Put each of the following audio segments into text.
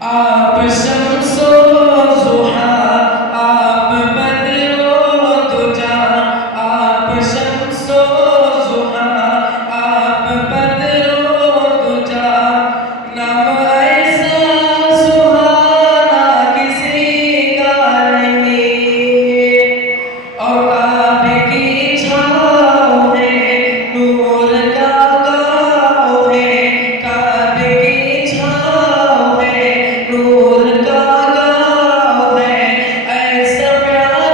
آپ شمس و ضحا، آپ بدر و دجا، آپ شمس و ضحا، آپ بدر و دجا، نام ایسا سہانا کسی کا نہیں، اور کعبے کی چھاؤں ہے نور کا گاؤں ہے، کعبے کی چھاؤں ہے نور کا گاؤں ہے، ایسا پیارا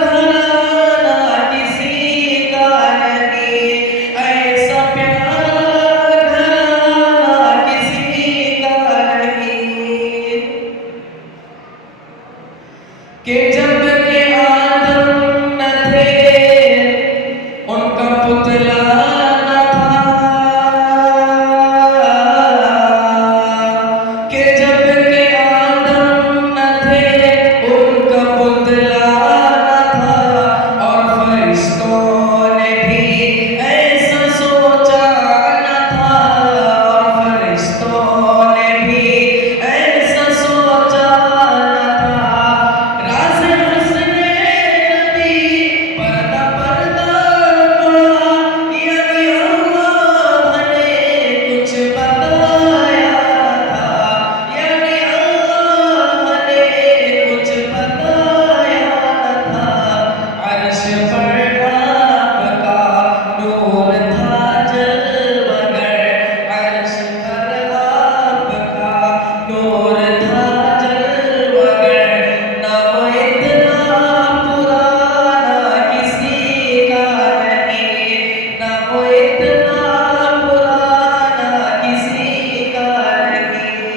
گھرانہ کسی کا نہیں، ایسا پیارا گھرانہ کسی کا نہیں، کہ جب کہ آدم نہ تھے ان کا پتلا نہ تھا، کہ جب کہ آدم نہ تھے ان کا پتلا نہ تھا، اور فرشتوں نے بھی ایسا سوچا نہ تھا، اور فرشتوں نے بھی ایسا سوچا نہ تھا، راز حسن نبی پردہ پردہ پڑا، یعنی اللہ نے کچھ بتایا تھا، یعنی اللہ نے کچھ بتایا تھا، عرش پر آپ کا نور تھا جلوگر، عرش پر آپ کا نور تھا جلوگر، نام اتنا پرانا کسی کا نہیں، نام اتنا پرانا کسی کا نہیں،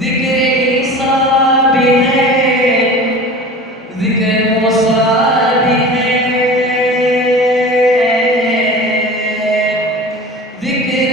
ذکر عیسیٰ بھی ہے، ذکر موسیٰ بھی ہے، ذکر